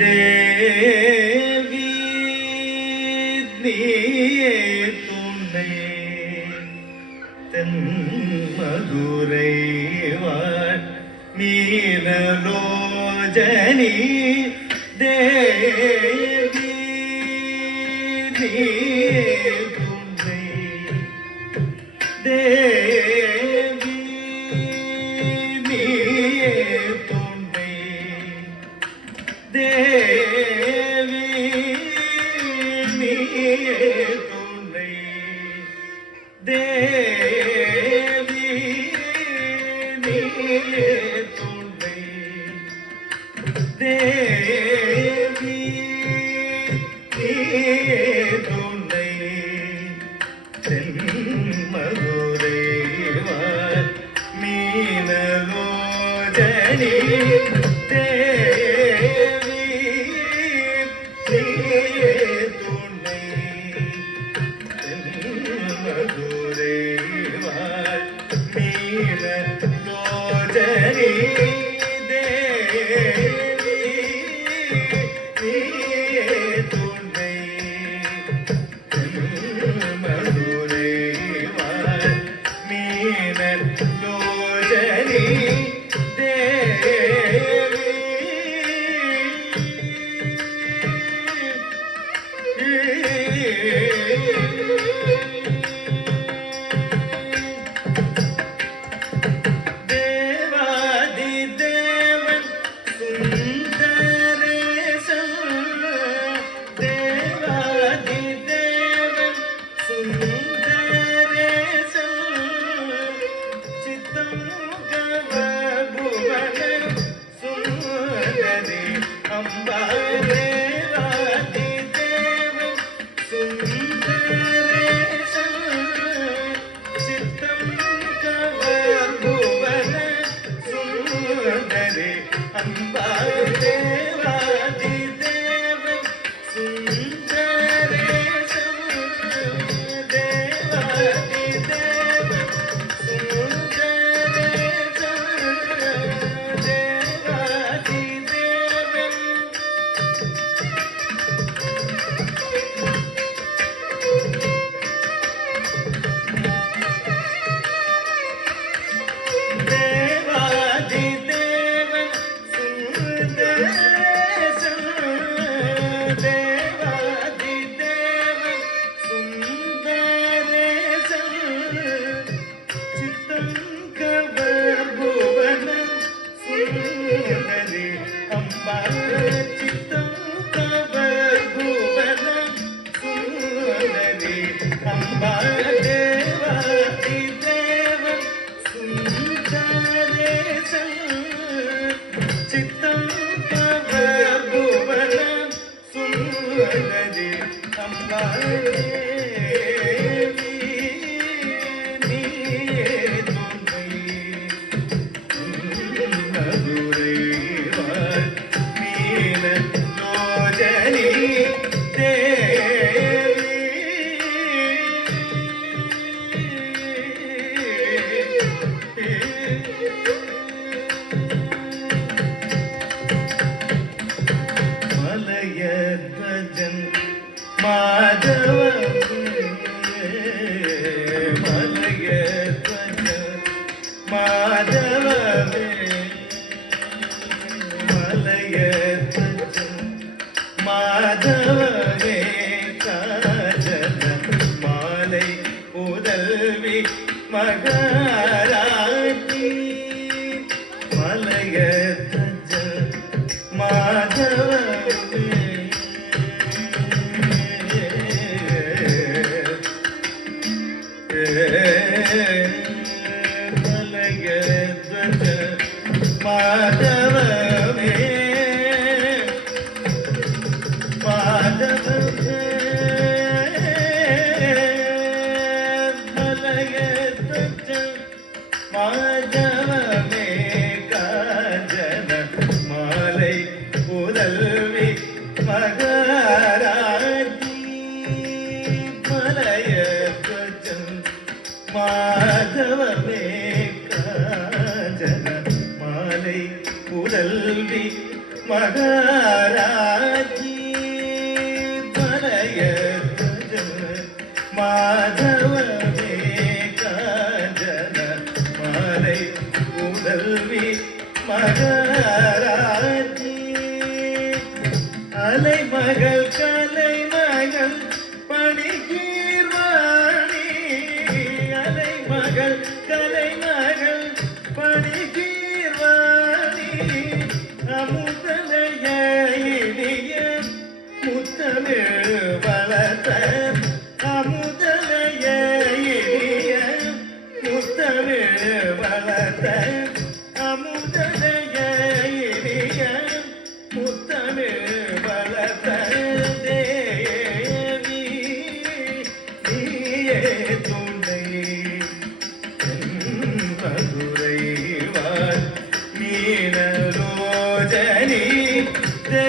தேவி நீயே துணை தென் மதுரை வாழ் மீனலோஜனி தேவி நீயே துணை தேவி நீயே துணை தேவி நீயே துணை தேவி நீயே துணை தேவி நீயே துணை தென்மதுரை வாழ் மீனலோஜனி தேவி நீயே துணை தென்மதுரை வாழ் மீனலோஜனி தேவி நீயே துணை தென்மதுரை வாழ் மீனலோஜனி தேவாதி தேவன் சுந்தரேசன் தேவாதி தேவன் சுந்தரேசன் சித்தம் கவபுவன சுந்தரி அம்பா தேவாதி தேவன் சுந்தரேசன் சித்தம் கவபுவன சுந்தரி அம்பா தேவாதி தேவன் சுந்தரேசன் தேவாதி தேவன் சுந்தரேசன் தேவாதி தேவன் தேவாதி தேவன் சுந்தரேசன் தேவாதி தேவன் சுந்தரேசன் சித்தம் கவபுவன சுந்தரி அம்பா சித்தம் கவபுவன சுந்தரி அம்பா தேவாதி தேவன் சுந்தரேசன் சித்தம் கவபுவன சுந்தரி அம்பா தேவி நீயே துணை மதுரை வாழ் மீனலோஜனி மலையத்வஜன் மாதவ மலையத்வஜன் மாதவமே மலையத்வஜன் மாதவமே காஜன மாலை உதல்வி மகாராணி மலையத்வஜன் மாதவமே மலையத்வஜன் மாதவமே மாதவமே மலையத்வஜன் மாதவமே காஜன மாலை புதல்வி மகாராணி மலையத்வஜன் மாதவமே காஜன மாலை புதல்வி மகாராணி மாதவமே காஞ்சன மாலை உடல்வி மகாராஜி அலைமகள் கலைமகள் பணிகீர்வாணி அலைமகள் கலைமகள் பணிகீர்வாணி அமுதலைய இனிய முத்தமிழ் வளர்த்த அமுதலைய இனிய முத்தமிழ் வளர்த்த அமுதலைய இனிய முத்தமிழ் வளர்த்த தேவி நீயே துணை மதுரை வாழ் மீனரோஜனி தே